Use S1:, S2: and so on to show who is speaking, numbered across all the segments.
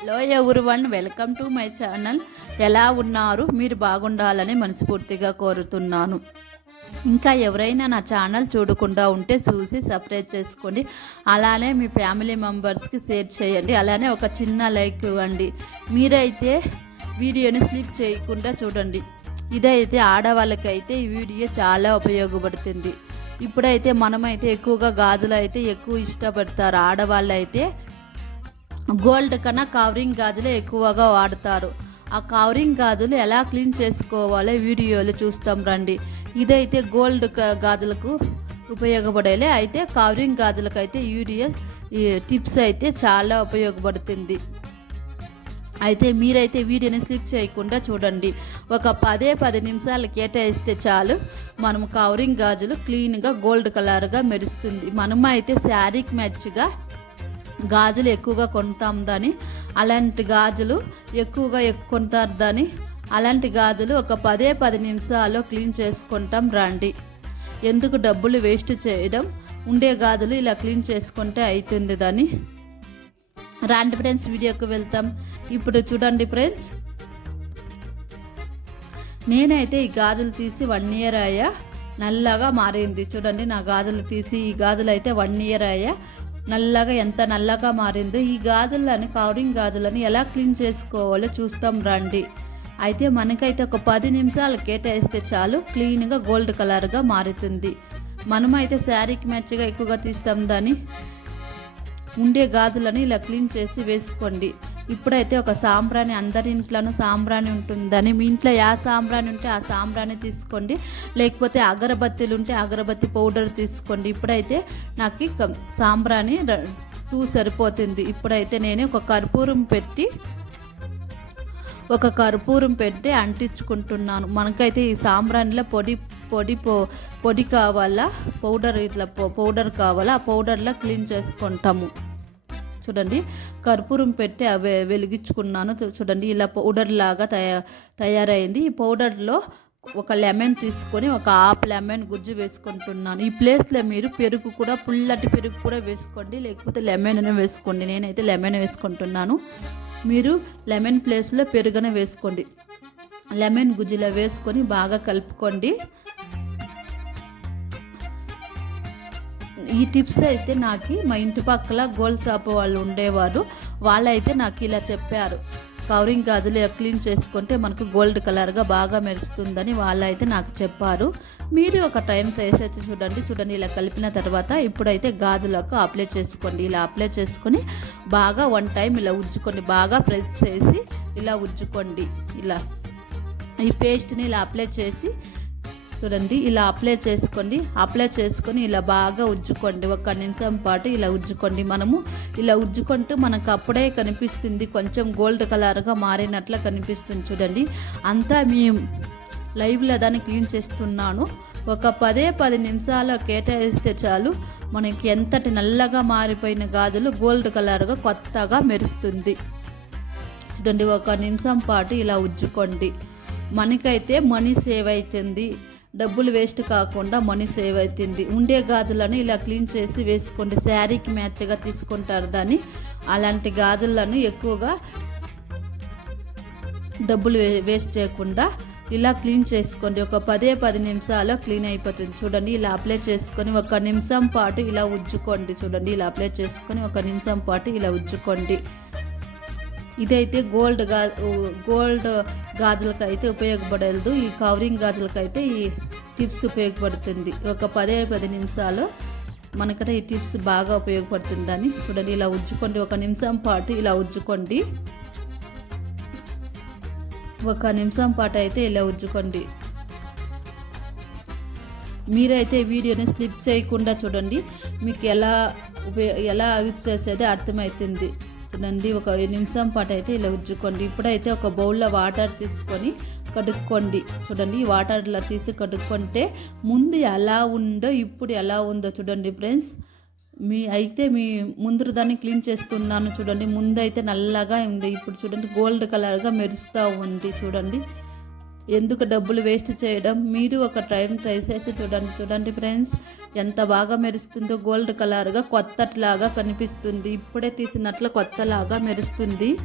S1: Hello everyone welcome to my channel ఎలా ఉన్నారు? మీరు బాగుండాలని మనస్ఫూర్తిగా కోరుతున్నాను. ఇంకా ఎవరైనా నా ఛానల్ చూడకుండా ఉంటే చూసి సబ్స్క్రైబ్ చేసుకోండి. అలానే మీ ఫ్యామిలీ మెంబర్స్కి షేర్ చేయండి. అలానే ఒక చిన్న లైక్ ఇవ్వండి. మీరైతే వీడియోని స్లిప్ చేయకుండా చూడండి. ఇదైతే ఆడవాళ్ళకైతే ఈ వీడియో చాలా ఉపయోగపడుతుంది. ఇప్పుడైతే మనమైతే ఎక్కువగా గాజులు అయితే ఎక్కువ ఇష్టపడతారు. ఆడవాళ్ళు అయితే గోల్డ్ కన్నా కవరింగ్ గాజులే ఎక్కువగా వాడతారు. ఆ కవరింగ్ గాజులు ఎలా క్లీన్ చేసుకోవాలో వీడియోలు చూస్తాం రండి. ఇదైతే గోల్డ్ గాజులకు ఉపయోగపడేలే. అయితే కవరింగ్ గాజులకు అయితే ఈ వీడియో టిప్స్ అయితే చాలా ఉపయోగపడుతుంది. అయితే మీరైతే వీడియోని స్లిప్ చేయకుండా చూడండి. ఒక పదే పది నిమిషాలు కేటాయిస్తే చాలు. మనం కవరింగ్ గాజులు క్లీన్గా గోల్డ్ కలర్గా మెరుస్తుంది. మనమైతే అయితే శారీకి మ్యాచ్గా గాజులు ఎక్కువగా కొంటాం దాని. అలాంటి గాజులు ఎక్కువగా ఎక్కువ కొంటారు దాని. అలాంటి గాజులు ఒక పదే పది నిమిషాల్లో క్లీన్ చేసుకుంటాం రండి. ఎందుకు డబ్బులు వేస్ట్ చేయడం? ఉండే గాజులు ఇలా క్లీన్ చేసుకుంటే అవుతుంది దాని. రాండి ఫ్రెండ్స్ వీడియోకి వెళ్తాం. ఇప్పుడు చూడండి ఫ్రెండ్స్. నేనైతే ఈ గాజులు తీసి వన్ ఇయర్ అయ్యా. నల్లగా మారింది. చూడండి నా గాజులు తీసి ఈ గాజులు అయితే వన్ ఇయర్ అయ్యా. నల్లగా ఎంత నల్లగా మారిందో ఈ గాజులని కవరింగ్ గాజులని ఎలా క్లీన్ చేసుకోవాలో చూస్తాం రండి. అయితే మనకైతే ఒక పది నిమిషాలు కేటాయిస్తే చాలు క్లీన్గా గోల్డ్ కలర్గా మారుతుంది. మనమైతే శారీకి మ్యాచ్గా ఎక్కువగా తీస్తాం దాన్ని. ఉండే గాజులను ఇలా క్లీన్ చేసి వేసుకోండి. ఇప్పుడైతే ఒక సాంబ్రాణి అందరి ఇంట్లోనూ సాంబ్రాణి ఉంటుందని మీ ఇంట్లో యా సాంబ్రాణి ఉంటే ఆ సాంబ్రాణి తీసుకోండి. లేకపోతే అగరబత్తీలు ఉంటే అగరబత్తి పౌడర్ తీసుకోండి. ఇప్పుడైతే నాకు సాంబ్రాణి టూ సరిపోతుంది. ఇప్పుడైతే నేను ఒక కర్పూరం పెట్టి ఒక కర్పూరం పెట్టి అంటించుకుంటున్నాను. మనకైతే ఈ సాంబ్రాణిలో పొడి పొడి పొ పొడి కావాలా? పౌడర్ ఇట్లా పౌడర్ కావాలా? ఆ పౌడర్లో క్లీన్ చేసుకుంటాము. చూడండి. కర్పూరం పెట్టి అవి వెలిగించుకున్నాను. చూడండి ఇలా పౌడర్ లాగా తయా తయారైంది. ఈ పౌడర్లో ఒక లెమన్ తీసుకొని ఒక హాఫ్ లెమన్ గుజ్జు వేసుకుంటున్నాను. ఈ ప్లేస్లో మీరు పెరుగు కూడా పుల్లటి పెరుగు కూడా వేసుకోండి. లేకపోతే లెమన్ వేసుకోండి. నేనైతే లెమన్ వేసుకుంటున్నాను. మీరు లెమన్ ప్లేస్లో పెరుగునే వేసుకోండి. లెమన్ గుజ్జులో వేసుకొని బాగా కలుపుకోండి. ఈ టిప్స్ అయితే నాకు మా ఇంటి పక్కల గోల్డ్ షాప్ వాళ్ళు ఉండేవారు. వాళ్ళైతే నాకు ఇలా చెప్పారు. కవరింగ్ గాజులు క్లీన్ చేసుకుంటే మనకు గోల్డ్ కలర్గా బాగా మెరుస్తుందని వాళ్ళైతే నాకు చెప్పారు. మీరు ఒక టైం చేసేసి చూడండి చూడండి ఇలా కలిపిన తర్వాత ఇప్పుడైతే గాజులకు అప్లై చేసుకోండి. ఇలా అప్లై చేసుకొని బాగా వన్ టైం ఇలా ఉజ్జుకొని బాగా ప్రెస్ చేసి ఇలా ఉజ్జుకోండి. ఇలా ఈ పేస్ట్ని ఇలా అప్లై చేసి చూడండి ఇలా అప్లై చేసుకోండి అప్లై చేసుకొని ఇలా బాగా ఉజ్జుకోండి. ఒక నిమిషం పాటు ఇలా ఉజ్జుకోండి మనము. ఇలా ఉజ్జుకుంటూ మనకు అప్పుడే కనిపిస్తుంది కొంచెం గోల్డ్ కలర్గా మారినట్లు కనిపిస్తుంది చూడండి. అంతా మీ లైవ్లో దాన్ని క్లీన్ చేస్తున్నాను. ఒక పదే పది నిమిషాలు కేటాయిస్తే చాలు. మనకి ఎంతటి నల్లగా మారిపోయిన గాజులు గోల్డ్ కలర్గా కొత్తగా మెరుస్తుంది. చూడండి ఒక నిమిషం పాటు ఇలా ఉజ్జుకోండి. మనకైతే మనీ సేవ్ అవుతుంది డబ్బులు వేస్ట్ కాకుండా మనీ సేవ్ అవుతుంది. ఉండే గాజులను ఇలా క్లీన్ చేసి వేసుకోండి. శారీకి మ్యాచ్గా తీసుకుంటారు దాన్ని. అలాంటి గాజులను ఎక్కువగా డబ్బులు వే- వేస్ట్ చేయకుండా ఇలా క్లీన్ చేసుకోండి. ఒక పదే పది నిమిషాలు క్లీన్ అయిపోతుంది. చూడండి ఇలా అప్లై చేసుకొని ఒక నిమిషం పాటు ఇలా ఉజ్జుకోండి చూడండి ఇలా అప్లై చేసుకొని ఒక నిమిషం పాటు ఇలా ఉజ్జుకోండి ఇదైతే గోల్డ్గా గోల్డ్ గాజులకు అయితే ఉపయోగపడలేదు ఈ కవరింగ్ గాజులకు అయితే ఈ టిప్స్ ఉపయోగపడుతుంది. ఒక పదే పది నిమిషాలు మనకైతే ఈ టిప్స్ బాగా ఉపయోగపడుతుందని చూడండి. ఇలా ఉజ్జుకోండి ఒక నిమిషం పాటు ఇలా ఉజ్జుకోండి ఒక నిమిషం పాటు అయితే ఇలా ఉజ్జుకోండి మీరైతే వీడియోని స్లిప్ చేయకుండా చూడండి. మీకు ఎలా ఉపయో ఎలా యూజ్ చేసేది అర్థమవుతుంది చూడండి ఒక నిమిషం పాటు అయితే ఇలా ఉజ్జుకోండి ఇప్పుడైతే ఒక బౌల్లో వాటర్ తీసుకొని కడుక్కోండి. చూడండి ఈ వాటర్లో తీసి కడుక్కుంటే ముందు ఎలా ఉందో ఇప్పుడు ఎలా ఉందో చూడండి ఫ్రెండ్స్. మీ అయితే మీ ముందు దాన్ని క్లీన్ చేస్తున్నాను చూడండి. ముందు అయితే నల్లగా ఉంది. ఇప్పుడు చూడండి గోల్డ్ కలర్గా మెరుస్తూ ఉంది చూడండి. ఎందుకు డబ్బులు వేస్ట్ చేయడం? మీరు ఒక టైం ట్రై చేసి చూడండి చూడండి ఫ్రెండ్స్. ఎంత బాగా మెరుస్తుందో గోల్డ్ కలర్గా కొత్తట్లాగా కనిపిస్తుంది. ఇప్పుడే తీసినట్లు కొత్తలాగా మెరుస్తుంది.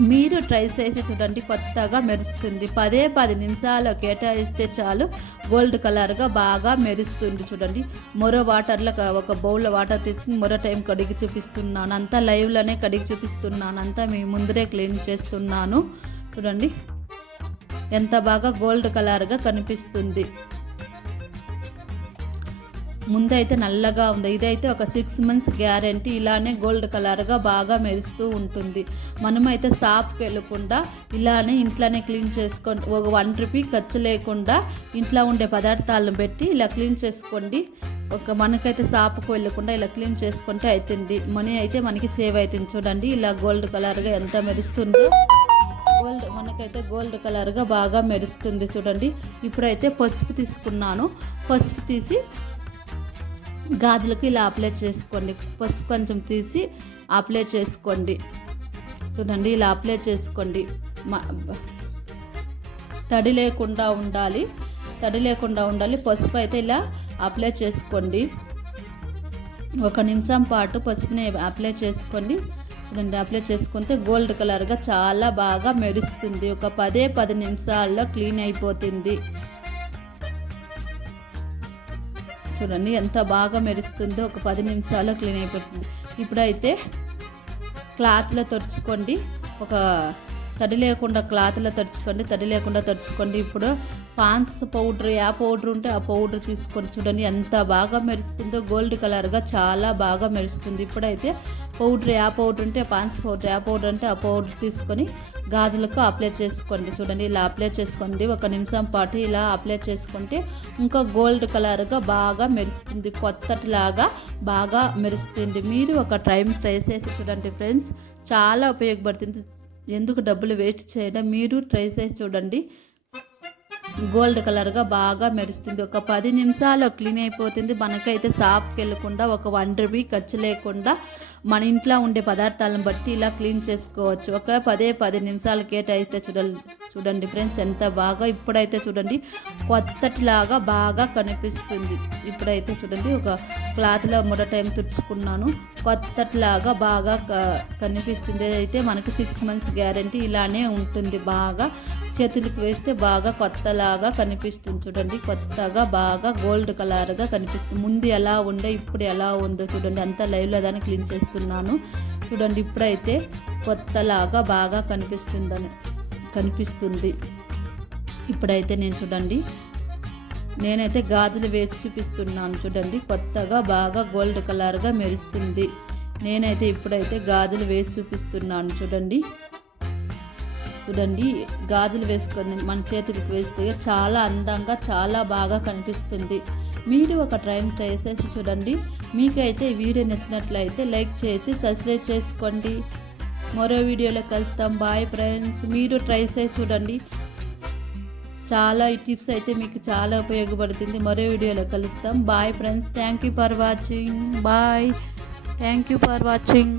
S1: మీరు ట్రై చేసి చూడండి కొత్తగా మెరుస్తుంది. పదే పది నిమిషాలు కేటాయిస్తే చాలు గోల్డ్ కలర్గా బాగా మెరుస్తుంది చూడండి. మరో వాటర్లో ఒక బౌల్ వాటర్ తెచ్చి మరో టైం కడిగి చూపిస్తున్నాను. అంతా లైవ్లోనే కడిగి చూపిస్తున్నాను. అంతా మీ ముందరే క్లీన్ చేస్తున్నాను. చూడండి. ఎంత బాగా గోల్డ్ కలర్గా కనిపిస్తుంది. ముందైతే నల్లగా ఉంది. ఇదైతే ఒక సిక్స్ మంత్స్ గ్యారంటీ ఇలానే గోల్డ్ కలర్గా బాగా మెరుస్తూ ఉంటుంది. మనమైతే షాప్కి వెళ్ళకుండా ఇలానే ఇంట్లోనే క్లీన్ చేసుకొని ఒక వన్ రూపీ ఖర్చు లేకుండా ఇంట్లో ఉండే పదార్థాలను పెట్టి ఇలా క్లీన్ చేసుకోండి. ఒక మనకైతే షాప్కి వెళ్ళకుండా ఇలా క్లీన్ చేసుకుంటే అవుతుంది మనీ అయితే మనకి సేవ్ అవుతుంది చూడండి ఇలా గోల్డ్ కలర్గా ఎంత మెరుస్తుందో. అయితే గోల్డ్ కలర్గా బాగా మెరుస్తుంది చూడండి. ఇప్పుడైతే పసుపు తీసుకున్నాను. పసుపు తీసి గాజులకి ఇలా అప్లై చేసుకోండి. పసుపు కొంచెం తీసి అప్లై చేసుకోండి. చూడండి ఇలా అప్లై చేసుకోండి. తడి లేకుండా ఉండాలి. తడి లేకుండా ఉండాలి. పసుపు అయితే ఇలా అప్లై చేసుకోండి. ఒక నిమిషం పాటు పసుపుని అప్లై చేసుకోండి. చూడండి అప్లై చేసుకుంటే గోల్డ్ కలర్గా చాలా బాగా మెరుస్తుంది. ఒక పదే పది నిమిషాల్లో క్లీన్ అయిపోతుంది. చూడండి ఎంత బాగా మెరుస్తుందో ఒక పది నిమిషాల్లో క్లీన్ అయిపోతుంది. ఇప్పుడైతే క్లాత్లో తడుచుకోండి. ఒక తడి లేకుండా క్లాత్లో తడుచుకోండి తడి లేకుండా తడుచుకోండి. ఇప్పుడు పాన్స్ పౌడర్ ఆ పౌడర్ ఉంటే ఆ పౌడర్ తీసుకొని చూడండి ఎంత బాగా మెరుస్తుందో గోల్డ్ కలర్గా చాలా బాగా మెరుస్తుంది. ఇప్పుడైతే పౌడర్ ఆ పౌడర్ ఉంటే పాన్స్ పౌడర్ ఆ పౌడర్ అంటే ఆ పౌడర్ తీసుకొని గాజులకు అప్లై చేసుకోండి. చూడండి ఇలా అప్లై చేసుకోండి. ఒక నిమిషం పాటు ఇలా అప్లై చేసుకుంటే ఇంకా గోల్డ్ కలర్గా బాగా మెరుస్తుంది. కొత్తటిలాగా బాగా మెరుస్తుంది. మీరు ఒక టైం ట్రై చేసి చూడండి ఫ్రెండ్స్. చాలా ఉపయోగపడుతుంది. ఎందుకు డబ్బులు వేస్ట్ చేయడం? మీరు ట్రై చేసి చూడండి. గోల్డ్ కలర్గా బాగా మెరుస్తుంది. ఒక పది నిమిషాలు క్లీన్ అయిపోతుంది. మనకైతే షాప్కి వెళ్ళకుండా ఒక వన్ రూపీ ఖర్చు లేకుండా మన ఇంట్లో ఉండే పదార్థాలను బట్టి ఇలా క్లీన్ చేసుకోవచ్చు. ఒక పదే పది నిమిషాలు కేటాయిస్తే చూడండి చూడండి ఫ్రెండ్స్ ఎంత బాగా ఇప్పుడైతే చూడండి కొత్తటిలాగా బాగా కనిపిస్తుంది. ఇప్పుడైతే చూడండి ఒక క్లాత్లో మూడో టైం తుడుచుకున్నాను. కొత్తట్లాగా బాగా కనిపిస్తుంది. అయితే మనకి సిక్స్ మంత్స్ గ్యారంటీ ఇలానే ఉంటుంది. బాగా చేతులకు వేస్తే బాగా కొత్తలాగా కనిపిస్తుంది. చూడండి కొత్తగా బాగా గోల్డ్ కలర్గా కనిపిస్తుంది. ముందు ఎలా ఉండే ఇప్పుడు ఎలా ఉందో చూడండి. అంతా లైవ్లో దాన్ని క్లీన్ చూపిస్తున్నాను. చూడండి ఇప్పుడైతే కొత్తలాగా బాగా కనిపిస్తుందని కనిపిస్తుంది. ఇప్పుడైతే నేను చూడండి నేనైతే గాజులు వేసి చూపిస్తున్నాను. చూడండి కొత్తగా బాగా గోల్డ్ కలర్గా మెరుస్తుంది. నేనైతే ఇప్పుడైతే గాజులు వేసి చూపిస్తున్నాను. చూడండి చూడండి గాజులు వేసుకొని మన చేతికి వేస్తే చాలా అందంగా చాలా బాగా కనిపిస్తుంది. మీరు ఒక టైం ట్రై చేసి చూడండి. మీకైతే వీడియో నచ్చినట్లయితే లైక్ చేసి సబ్స్క్రైబ్ చేసుకోండి. మరో వీడియోలో కలుస్తాం. బాయ్ ఫ్రెండ్స్ మీరు ట్రై చేసి చూడండి. చాలా ఈ టిప్స్ అయితే మీకు చాలా ఉపయోగపడుతుంది. మరో వీడియోలో కలుస్తాం. Bye friends thank you for watching bye thank you for watching